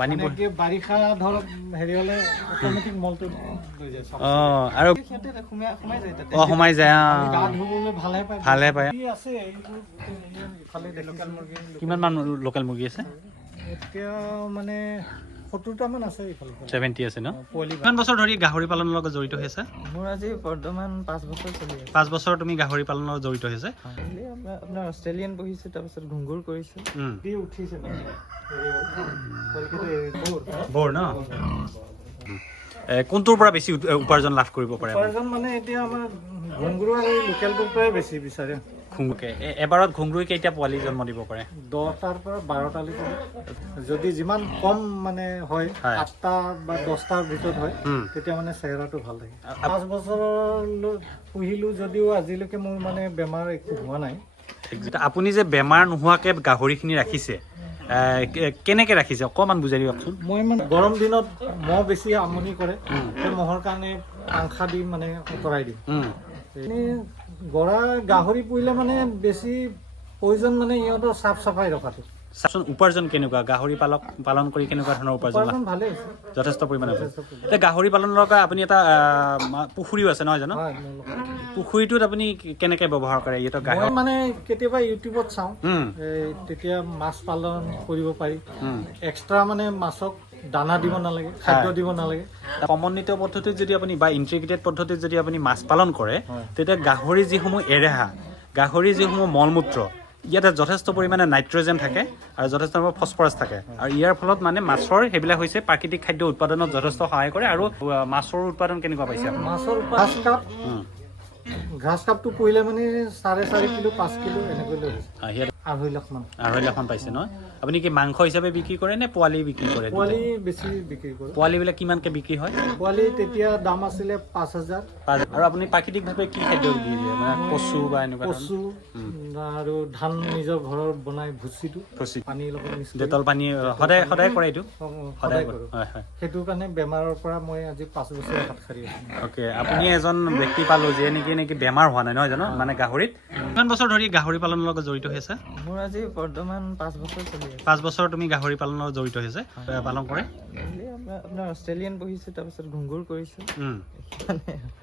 পানী বাৰিষা ধৰক হেৰি হ'লে অট'মেটিক মলটো লৈ যায় আৰু সোমাই যায় গা ধুবলৈ ভালে পায় আছে কিমান মান লোকেল মুৰ্গী আছে এতিয়া মানে 70টামান আছে এইফালে 70 আছে ন কিমান বছৰ ধৰি গাহৰি পালনৰ লগত জড়িত হৈছে মোৰ আজি বৰ্তমান 5 বছৰ চলি আছে 5 বছৰ তুমি গাহৰি পালনৰ লগত জড়িত হৈছে আপোনাৰ অষ্ট্ৰেলিয়ান বহিছে তাৰপিছত ঘুংগুৰ কৰিছে দি উঠিছে বৰ ন কোনটোৰ পৰা বেছি উপাৰ্জন লাভ কৰিব পাৰে উপাৰ্জন মানে এতিয়া আমাৰ ঘুংগুৰ আৰু লোকেলটোৰ পৰাই বেছি বিচাৰে ঘুংগুকে এবাৰত ঘুংগুৰি কেইটা পোৱালি জন্ম দিব পাৰে 10টাৰ পৰা 12টালৈকে যদি যিমান কম মানে হয় 8টা বা 10টাৰ ভিতৰত হয় তেতিয়া মানে চেহেৰাটো ভাল থাকে 5 বছৰলৈ পুহিলোঁ যদিও আজিলৈকে মোৰ মানে বেমাৰ একো হোৱা নাই আপুনি যে বেমাৰ নোহোৱাকৈ গাহৰিখিনি ৰাখিছে কেনেকৈ ৰাখিছে অকণমান বুজাই দিয়কচোন মই মানে গৰম দিনত মহ বেছি আমনি কৰে সেই মহৰ কাৰণে পাংখা দি মানে আঁতৰাই দিওঁ গড়া গাহৰি পুহিলে মানে বেছি প্ৰয়োজন মানে ইহঁতৰ চাফ চাফাই ৰখাটো চাচোন উপাৰ্জন কেনেকুৱা গাহৰি পালন কৰি কেনেকুৱা ধৰণৰ উপাৰ্জন ভালেই হৈছে যথেষ্ট পৰিমাণে এতিয়া গাহৰি পালনৰ লগত আপুনি এটা পুখুৰীও আছে নহয় জানো পুখুৰীটোত আপুনি কেনেকৈ ব্যৱহাৰ কৰে ইয়াত গাহৰি মানে কেতিয়াবা ইউটিউবত চাওঁ তেতিয়া মাছ পালন কৰিব পাৰি এক্সট্ৰা মানে মাছক দানা দিব নালাগে খাদ্য দিব নালাগে সমন্বিত পদ্ধতিত যদি আপুনি বা ইণ্টিগ্ৰেটেড পদ্ধতিত যদি আপুনি মাছ পালন কৰে তেতিয়া গাহৰি যিসমূহ এৰেহা গাহৰি যিসমূহ মলমূত্ৰ ইয়াতে যথেষ্ট পৰিমাণে নাইট্ৰজেন থাকে আৰু যথেষ্ট ফচফৰাছ থাকে আৰু ইয়াৰ ফলত মানে মাছৰ সেইবিলাক হৈছে প্ৰাকৃতিক খাদ্য উৎপাদনত যথেষ্ট সহায় কৰে আৰু মাছৰ উৎপাদন কেনেকুৱা পাইছে মাছৰ ঘাস কাপটো পুহিলে মানে 4.5 কিলো 5 কিলো এনেকৈ লৈ 2.5 লাখ মান পাইছে নহয় আপুনি কি মাংস হিচাপে বিক্ৰী কৰে নে পোৱালি বিক্ৰী কৰে পোৱালি বেছি বিক্ৰী কৰে পোৱালিবিলাক কিমানকৈ বিক্ৰী হয় পোৱালি তেতিয়া দাম আছিলে 5,000 আৰু আপুনি প্ৰাকৃতিকভাৱে কি খাদ্য দিয়ে মানে কচু বা এনেকুৱা কচু আৰু ধান নিজৰ ঘৰৰ বনাই ভুচিটো পানীৰ লগত ডেটল পানী সদায় কৰে এইটো সদায় কৰোঁ সেইটো কাৰণে বেমাৰৰ পৰা মই আজি 5 বছৰ হাত সাৰি আছোঁ অ'কে আপুনি এজন ব্যক্তি পালোঁ যে নেকি বেমাৰ হোৱা নাই নহয় জানো মানে গাহৰিত কিমান বছৰ ধৰি গাহৰি পালনৰ লগত জড়িত হৈছে মোৰ আজি বৰ্তমান 5 বছৰ চলি আছে 5 বছৰ তুমি গাহৰি পালনৰ লগত জড়িত হৈছে পালন কৰে আপোনাৰ অষ্ট্ৰেলিয়ান বহিছে তাৰপিছত ঘুংগুৰ কৰিছে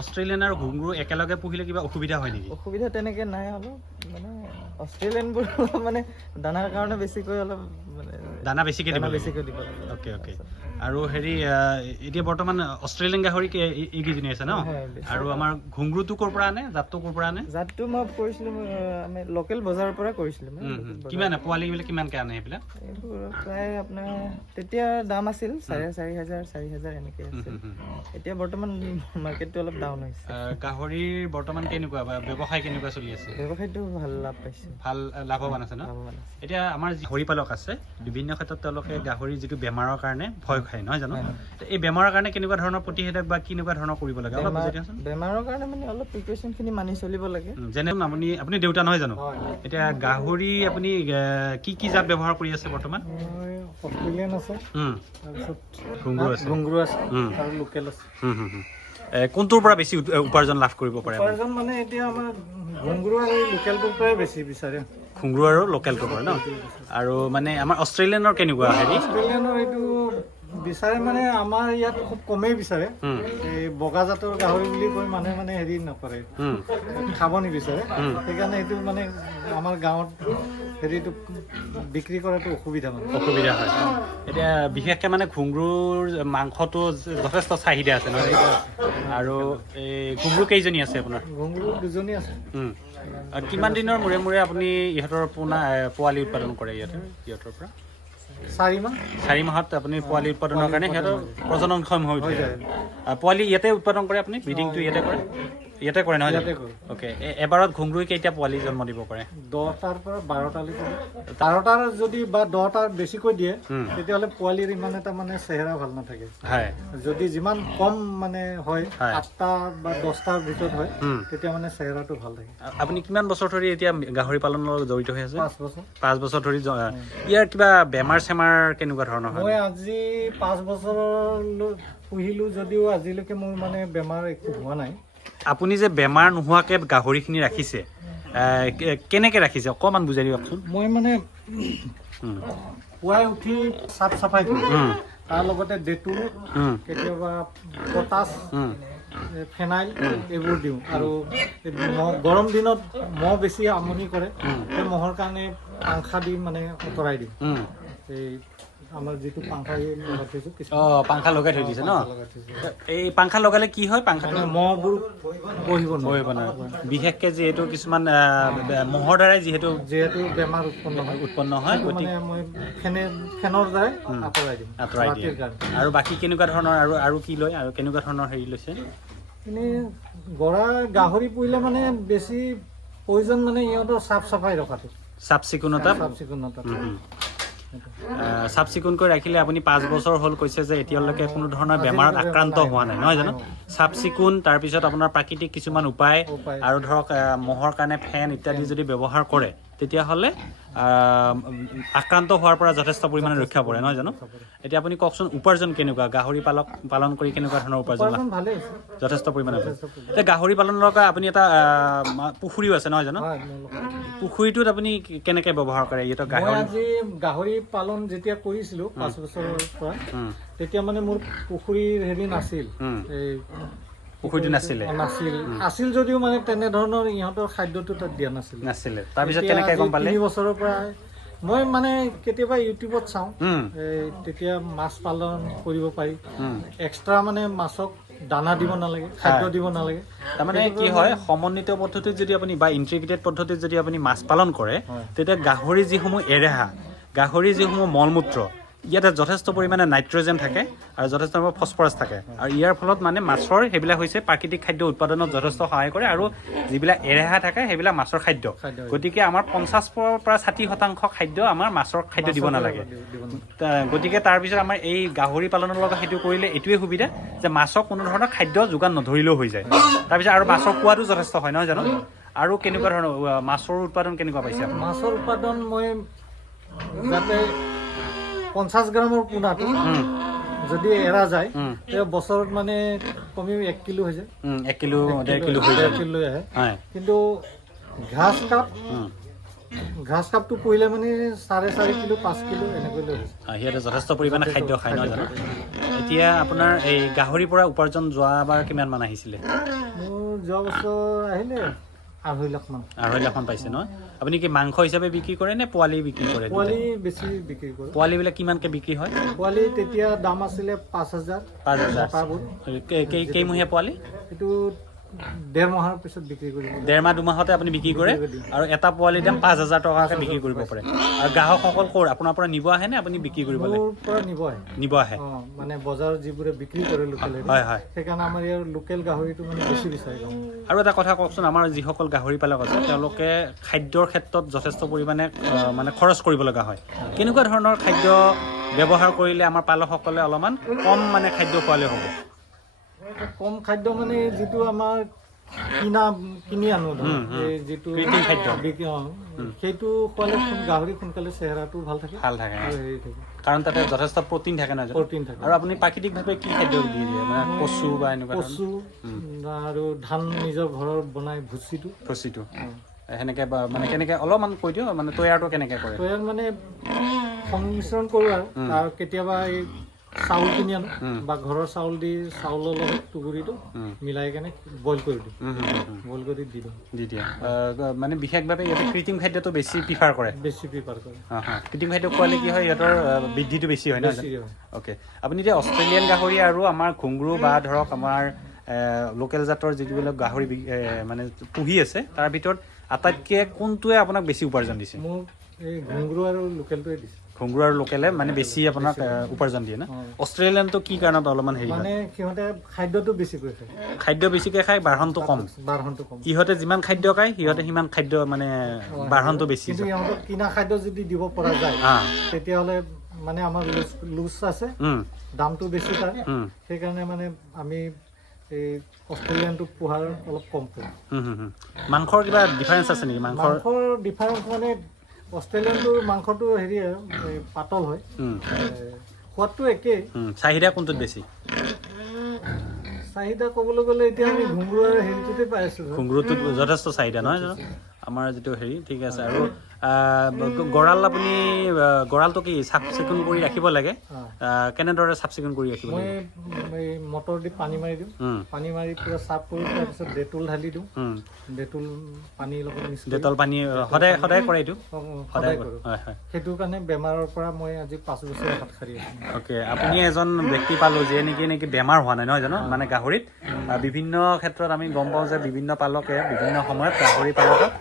অষ্ট্ৰেলিয়ান আৰু ঘুংগুৰ একেলগে পুহিলে কিবা অসুবিধা হয় নেকি অসুবিধা তেনেকৈ নাই অলপ মানে অষ্ট্ৰেলিয়ানবোৰ মানে দানাৰ কাৰণে বেছিকৈ অলপ মানে দানা বেছিকৈ দিব অ'কে আৰু হেৰি এতিয়া বৰ্তমান অষ্ট্ৰেলিয়ান গাহৰি এইকেইজনী আছে ন আৰু আমাৰ ঘুংগুৰটো ক'ৰ পৰা আনে জাতটো ক'ৰ পৰা আনে জাতটো মই কৰিছিলোঁ আমি লোকেল বজাৰৰ পৰা কৰিছিলোঁ কিমান পোৱালিবিলাক কিমানকৈ আনে সেইবিলাক এইবোৰ প্ৰায় আপোনাৰ তেতিয়া দাম আছিল 4,500 এনেকৈ আছিল এতিয়া বৰ্তমান মাৰ্কেটটো অলপ ডাউন হৈছে গাহৰিৰ বৰ্তমান কেনেকুৱা ব্যৱসায় কেনেকুৱা চলি আছে ব্যৱসায়টো ভাল লাভ পাইছে ভাল লাভৱান আছে ন এতিয়া আমাৰ যি গাহৰি পালক আছে বিভিন্ন ক্ষেত্ৰত তেওঁলোকে গাহৰিৰ যিটো বেমাৰৰ কাৰণে ভয় খায় নহয় জানো এই বেমাৰৰ কাৰণে কেনেকুৱা ধৰণৰ প্ৰতিষেধক বা কেনেকুৱা ধৰণৰ কৰিব লাগে অলপ বুজাই দিয়কচোন বেমাৰৰ কাৰণে মানে অলপ প্ৰিকশ্যনখিনি মানি চলিব লাগে যেনে আপুনি দেউতা নহয় জানো এতিয়া গাহৰি আপুনি কি জাত ব্যৱহাৰ কৰি আছে বৰ্তমান অষ্ট্ৰেলিয়ান আছে ঘুংগুৰ আছে আৰু লোকেল আছে কোনটোৰ পৰা বেছি উপাৰ্জন লাভ কৰিব পাৰে উপাৰ্জন মানে এতিয়া আমাৰ ঘুংগুৰ আৰু লোকেলটোৰ পৰাই বেছি বিচাৰে ঘুংগুৰ আৰু লোকেলটোৰ পৰা ন আৰু মানে আমাৰ অষ্ট্ৰেলিয়ানৰ কেনেকুৱা অষ্ট্ৰেলিয়ানৰ এইটো বিচাৰে মানে আমাৰ ইয়াত খুব কমেই বিচাৰে এই বগা জাতৰ গাহৰি বুলি কৈ মানুহে মানে হেৰি নকৰে খাব নিবিচাৰে সেইকাৰণে এইটো মানে আমাৰ গাঁৱত হেৰিটো বিক্ৰী কৰাটো অসুবিধা হয় এতিয়া বিশেষকৈ মানে ঘুংগুৰ মাংসটো যথেষ্ট চাহিদা আছে নহয় আৰু এই ঘুংগুৰ কেইজনী আছে আপোনাৰ ঘুংগুৰ 2জনী আছে কিমান দিনৰ মূৰে আপুনি ইহঁতৰ পোৱালি উৎপাদন কৰে ইহঁতৰ পৰা 4 মাহত আপুনি পোৱালি উৎপাদনৰ কাৰণে সিহঁতৰ প্ৰজননক্ষম হৈ উঠে পোৱালি ইয়াতে উৎপাদন কৰে আপুনি ব্ৰিডিংটো ইয়াতে কৰে নহয় অ'কে এবাৰত ঘুংগুৰি কেইটা পোৱালি জন্ম দিব পাৰে 10টাৰ পৰা 12টালৈকে 12টাৰ যদি বা 10টাৰ বেছিকৈ দিয়ে তেতিয়াহ'লে পোৱালিৰ ইমান এটা মানে চেহেৰা ভাল নাথাকে যদি যিমান কম মানে হয় 8টা বা 10টাৰ ভিতৰত হয় তেতিয়া মানে চেহেৰাটো ভাল থাকে আপুনি কিমান বছৰ ধৰি এতিয়া গাহৰি পালনৰ লগত জড়িত হৈ আছে 5 বছৰ ধৰি ইয়াৰ কিবা বেমাৰ কেনেকুৱা ধৰণৰ হয় মই আজি 5 বছৰলৈ পুহিলোঁ যদিও আজিলৈকে মোৰ মানে বেমাৰ একো হোৱা নাই আপুনি যে বেমাৰ নোহোৱাকৈ গাহৰিখিনি ৰাখিছে কেনেকৈ ৰাখিছে অকণমান বুজাই দিয়কচোন মই মানে পুৱাই উঠি চাফ চাফাই কৰোঁ তাৰ লগতে ডেটুল কেতিয়াবা পটাছ ফেনাইল এইবোৰ দিওঁ আৰু গৰম দিনত মহ বেছি আমনি কৰে সেই মহৰ কাৰণে পাংখা দি মানে আঁতৰাই দিওঁ এই আমাৰ যিটো পাংখা লগাই থৈছোঁ পাংখা লগাই থৈ দিছে ন এই পাংখা লগালে কি হয় পাংখাটো মহবোৰ বহিব নোৱাৰে বিশেষকৈ যিহেতু কিছুমান মহৰ দ্বাৰাই যিহেতু বেমাৰ উৎপন্ন হয় গতিকে মই ফেনৰ দ্বাৰাই আঁতৰাই দিওঁ আৰু বাকী কেনেকুৱা ধৰণৰ আৰু কি লয় আৰু কেনেকুৱা ধৰণৰ হেৰি লৈছে এনেই গাহৰি পুহিলে মানে বেছি প্ৰয়োজন মানে ইহঁতৰ চাফ চাফাই ৰখাটো চাফ চিকুণতা চাফ চিকুণকৈ ৰাখিলে আপুনি 5 বছৰ হ'ল কৈছে যে এতিয়ালৈকে কোনো ধৰণৰ বেমাৰত আক্ৰান্ত হোৱা নাই নহয় জানো চাফ চিকুণ তাৰপিছত আপোনাৰ প্ৰাকৃতিক কিছুমান উপায় আৰু ধৰক মহৰ কাৰণে ফেন ইত্যাদি যদি ব্যৱহাৰ কৰে তেতিয়াহ'লে আক্ৰান্ত হোৱাৰ পৰা যথেষ্ট পৰিমাণে ৰক্ষা পৰে নহয় জানো এতিয়া আপুনি কওকচোন উপাৰ্জন কেনেকুৱা গাহৰি পালন কৰি কেনেকুৱা ধৰণৰ উপাৰ্জন যথেষ্ট পৰিমাণে এতিয়া গাহৰি পালনৰ লগত আপুনি এটা পুখুৰীও আছে নহয় জানো পুখুৰীটোত আপুনি কেনেকৈ ব্যৱহাৰ কৰে ইহঁতক গাহৰি পালন যেতিয়া কৰিছিলোঁ 5 বছৰৰ পৰা তেতিয়া মানে মোৰ পুখুৰীৰ হেৰি নাছিল পুখুৰীটো আছিল যদিও মানে তেনেধৰণৰ ইহঁতৰ খাদ্যটো তাত দিয়া নাছিলে তাৰপিছত কেনেকৈ গম পালে 3 বছৰৰ পৰা মই মানে কেতিয়াবা ইউটিউবত চাওঁ তেতিয়া মাছ পালন কৰিব পাৰি এক্সট্ৰা মানে মাছক দানা দিব নালাগে খাদ্য দিব নালাগে তাৰমানে কি হয় সমন্বিত পদ্ধতিত যদি আপুনি বা ইণ্টিগ্ৰেটেড পদ্ধতিত যদি আপুনি মাছ পালন কৰে তেতিয়া গাহৰি যিসমূহ এৰেহা গাহৰি যিসমূহ মলমূত্ৰ ইয়াতে যথেষ্ট পৰিমাণে নাইট্ৰজেন থাকে আৰু যথেষ্ট ফচফৰাছ থাকে আৰু ইয়াৰ ফলত মানে মাছৰ সেইবিলাক হৈছে প্ৰাকৃতিক খাদ্য উৎপাদনত যথেষ্ট সহায় কৰে আৰু যিবিলাক এৰেহা থাকে সেইবিলাক মাছৰ খাদ্য গতিকে আমাৰ 50% পৰা 60% খাদ্য আমাৰ মাছৰ খাদ্য দিব নালাগে গতিকে তাৰপিছত আমাৰ এই গাহৰি পালনৰ লগত সেইটো কৰিলে এইটোৱে সুবিধা যে মাছক কোনো ধৰণৰ খাদ্য যোগান নধৰিলেও হৈ যায় তাৰপিছত আৰু মাছৰ খোৱাটো যথেষ্ট হয় নহয় জানো আৰু কেনেকুৱা ধৰণৰ মাছৰ উৎপাদন কেনেকুৱা পাইছে মাছৰ উৎপাদন মই যাতে 50 গ্ৰামৰ পোনাটো যদি এৰা যায় তেতিয়া বছৰত মানে কমেও 1 কিলো হৈ যায় 1 কিলো 1.5 কিলো হৈ যায় আহে কিন্তু ঘাস কাপটো পুহিলে মানে 4.5 কিলো 5 কিলো এনেকৈ লৈ সিহঁতে যথেষ্ট পৰিমাণে খাদ্য খায় নহয় জানো এতিয়া আপোনাৰ এই গাহৰিৰ পৰা উপাৰ্জন যোৱাবাৰ কিমান মান আহিছিলে মোৰ যোৱা বছৰ আহিলে 2.5 লাখ মান পাইছে নহয় আপুনি কি মাংস হিচাপে বিক্ৰী কৰে নে পোৱালি বিক্ৰী কৰে পোৱালি বেছি বিক্ৰী কৰে পোৱালিবিলাক কিমানকৈ বিক্ৰী হয় পোৱালি তেতিয়া দাম আছিলে 5,000 কেইমহীয়া পোৱালি এইটো 1.5 মাহৰ পিছত বিক্ৰী কৰিব 1.5 মাহ 2 মাহতে আপুনি বিক্ৰী কৰে আৰু এটা পোৱালিৰ দাম 5,000 টকাকৈ বিক্ৰী কৰিব পাৰে আৰু গ্ৰাহকসকল ক'ৰ আপোনাৰ পৰা নিব আহে নে আপুনি বিক্ৰী কৰিবলৈ নিব আহে মানে বজাৰত যিবোৰে বিক্ৰী কৰে লোকেল হয় সেইকাৰণে আমাৰ ইয়াৰ লোকেল গাহৰিটো মানে বেছি বিচাৰে আৰু এটা কথা কওকচোন আমাৰ যিসকল গাহৰি পালক আছে তেওঁলোকে খাদ্যৰ ক্ষেত্ৰত যথেষ্ট পৰিমাণে মানে খৰচ কৰিব লগা হয় কেনেকুৱা ধৰণৰ খাদ্য ব্যৱহাৰ কৰিলে আমাৰ পালকসকলে অলপমান কম মানে খাদ্য খোৱালে হ'ব কম খাদ্য মানে যিটো আমাৰ কিনি আনো যিটো কৃত্ৰিম খাদ্য সেইটো খোৱালে গাহৰি সোনকালে চেহেৰাটো ভাল থাকে কাৰণ তাতে যথেষ্ট প্ৰটিন থাকে নহয় আৰু আপুনি প্ৰাকৃতিকভাৱে কি খাদ্য দিয়ে মানে কচু বা এনেকুৱা কচু আৰু ধান নিজৰ ঘৰৰ বনাই ভুচিটো সেনেকৈ মানে কেনেকৈ অলপমান কৈ দিওঁ মানে তৈয়াৰটো কেনেকৈ কৰে তৈয়াৰ মানে সংমিশ্ৰণ কৰোঁ আৰু কেতিয়াবা এই চাউল কিনি আনো বা ঘৰৰ চাউল দি চাউলৰ লগত টুকুৰিটো মিলাই কেনে বইল কৰি দিওঁ বইল কৰি দি দিয়ে মানে বিশেষভাৱে ইয়াতে কৃত্ৰিম খাদ্যটো বেছি প্ৰিফাৰ কৰে কৃত্ৰিম খাদ্য খোৱালে কি হয় ইহঁতৰ বৃদ্ধিটো বেছি হয় নহয় অ'কে আপুনি এতিয়া অষ্ট্ৰেলিয়ান গাহৰি আৰু আমাৰ ঘুংগুৰু বা ধৰক আমাৰ লোকেল জাতৰ যিবিলাক গাহৰি মানে পুহি আছে তাৰ ভিতৰত আটাইতকৈ কোনটোৱে আপোনাক বেছি উপাৰ্জন দিছে মোক এই ঘুংগুৰু আৰু লোকেলটোৱে দিছে ঘুংগুৰু আৰু লোকেলে মানে বেছি আপোনাক উপাৰ্জন দিয়ে না অষ্ট্ৰেলিয়ানটো কি কাৰণত অলপমান হেৰি মানে সিহঁতে খাদ্যটো বেছিকৈ খায় খাদ্য বেছিকৈ খায় বাঢ়নটো কম ইহঁতে যিমান খাদ্য খায় সিহঁতে সিমান খাদ্য মানে বাঢ়নটো বেছি কিন্তু ইহঁতক কিনা খাদ্য যদি দিব পৰা যায় তেতিয়াহ'লে মানে আমাৰ লুজ আছে দামটো বেছি তাৰ সেইকাৰণে মানে আমি এই অষ্ট্ৰেলিয়ানটো পোহাৰ অলপ কম কৰোঁ মাংসৰ কিবা ডিফাৰেঞ্চ আছে নেকি মাংসৰ ডিফাৰেঞ্চ মানে অষ্ট্ৰেলিয়ানটোৰ মাংসটো হেৰি পাতল হয় সোৱাদটো একেই চাহিদা কোনটোত বেছি চাহিদা ক'বলৈ গ'লে এতিয়া আমি ঘুংগুৰু আৰু হেৰিটোতে পাই আছোঁ ঘুংগুৰুটোত যথেষ্ট চাহিদা নহয় আমাৰ যিটো হেৰি ঠিক আছে আৰু গঁৰাল আপুনি গঁৰালটো কি চাফ চিকুণ কৰি ৰাখিব লাগে কেনেদৰে চাফ চিকুণ কৰি ৰাখিব মই লাগে এই মটৰ দি পানী মাৰি দিওঁ পানী মাৰি পুৰা চাফ কৰি তাৰপিছত ডেটল ঢালি দিওঁ ডেটল পানীৰ লগত মিক্স কৰি ডেটল পানী সদায় সদায় কৰে এইটো সদায় কৰোঁ সেইটো কাৰণে বেমাৰৰ পৰা মই আজি 5 বছৰ হাত সাৰি আছোঁ অ'কে আপুনি এজন ব্যক্তি পালোঁ যে নেকি বেমাৰ হোৱা নাই নহয় জানো মানে গাহৰিত বিভিন্ন ক্ষেত্ৰত আমি গম পাওঁ যে বিভিন্ন পালকে বিভিন্ন সময়ত গাহৰি পালকক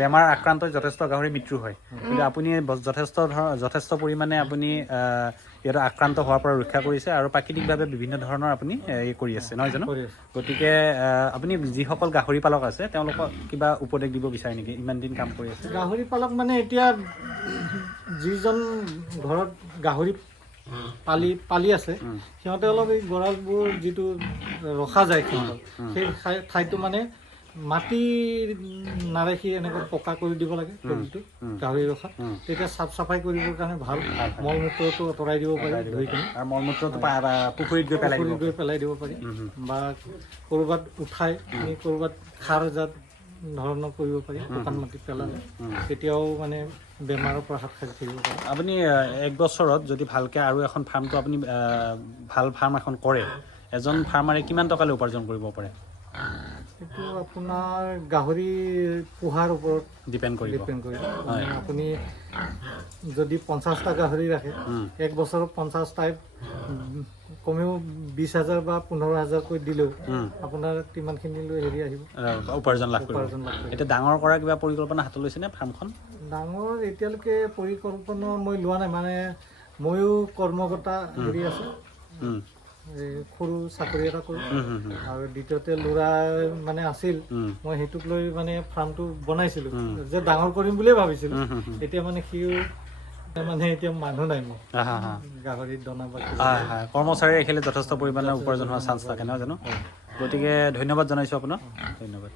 বেমাৰ আক্ৰান্ত যথেষ্ট গাহৰি মৃত্যু হয় কিন্তু আপুনি যথেষ্ট পৰিমাণে আপুনি ইয়াত আক্ৰান্ত হোৱাৰ পৰা ৰক্ষা কৰিছে আৰু প্ৰাকৃতিকভাৱে বিভিন্ন ধৰণৰ আপুনি এই কৰি আছে নহয় জানো গতিকে আপুনি যিসকল গাহৰি পালক আছে তেওঁলোকক কিবা উপদেশ দিব বিচাৰে নেকি ইমান দিন কাম কৰি আছে গাহৰি পালক মানে এতিয়া যিজন ঘৰত গাহৰি পালি আছে সিহঁতে অলপ এই গঁৰালবোৰ যিটো ৰখা যায় সিহঁতক সেই ঠাইটো মানে মাটি নাৰাখি এনেকৈ পকা কৰি দিব লাগে তলিটো গাহৰি ৰখা তেতিয়া চাফ চাফাই কৰিবৰ কাৰণে ভাল মল মূত্ৰটো আঁতৰাই দিব পাৰি ধুই কিনে আৰু মল মূত্ৰটো পুখুৰীত গৈ পেলাই দিব পাৰি বা ক'ৰবাত উঠাই ক'ৰবাত খাৰ জাত ধৰণৰ কৰিব পাৰি শুকান মাটিত পেলালে তেতিয়াও মানে বেমাৰৰ পৰা হাত সাৰি থাকিব পাৰে আপুনি 1 বছৰত যদি ভালকৈ আৰু এখন ফাৰ্মটো আপুনি ভাল ফাৰ্ম এখন কৰে এজন ফাৰ্মাৰে কিমান টকালৈ উপাৰ্জন কৰিব পাৰে এইটো আপোনাৰ গাহৰি পোহাৰ ওপৰত ডিপেণ্ড কৰিব আপুনি যদি 50টা গাহৰি ৰাখে 1 বছৰত 50টাই কমেও 20,000 বা 15,000কৈ দিলেও আপোনাৰ কিমানখিনিলৈ হেৰি আহিব উপাৰ্জন লাভ কৰিব এতিয়া ডাঙৰ কৰা কিবা পৰিকল্পনা হাতত লৈছেনে ফাৰ্মখন ডাঙৰ এতিয়ালৈকে পৰিকল্পনা মই লোৱা নাই মানে ময়ো কৰ্মকৰ্তা হেৰি আছে সৰু চাকৰি এটা কৰোঁ আৰু দ্বিতীয়তে ল'ৰা মানে আছিল মই সেইটোক লৈ মানে ফাৰ্মটো বনাইছিলোঁ যে ডাঙৰ কৰিম বুলিয়ে ভাবিছিলোঁ এতিয়া মানে সিও মানে এতিয়া মানুহ নাই মোৰ গাহৰিত দানা বা কৰ্মচাৰী ৰাখিলে যথেষ্ট পৰিমাণে উপাৰ্জন হোৱাৰ চান্স থাকে নহয় জানো গতিকে ধন্যবাদ জনাইছোঁ আপোনাক ধন্যবাদ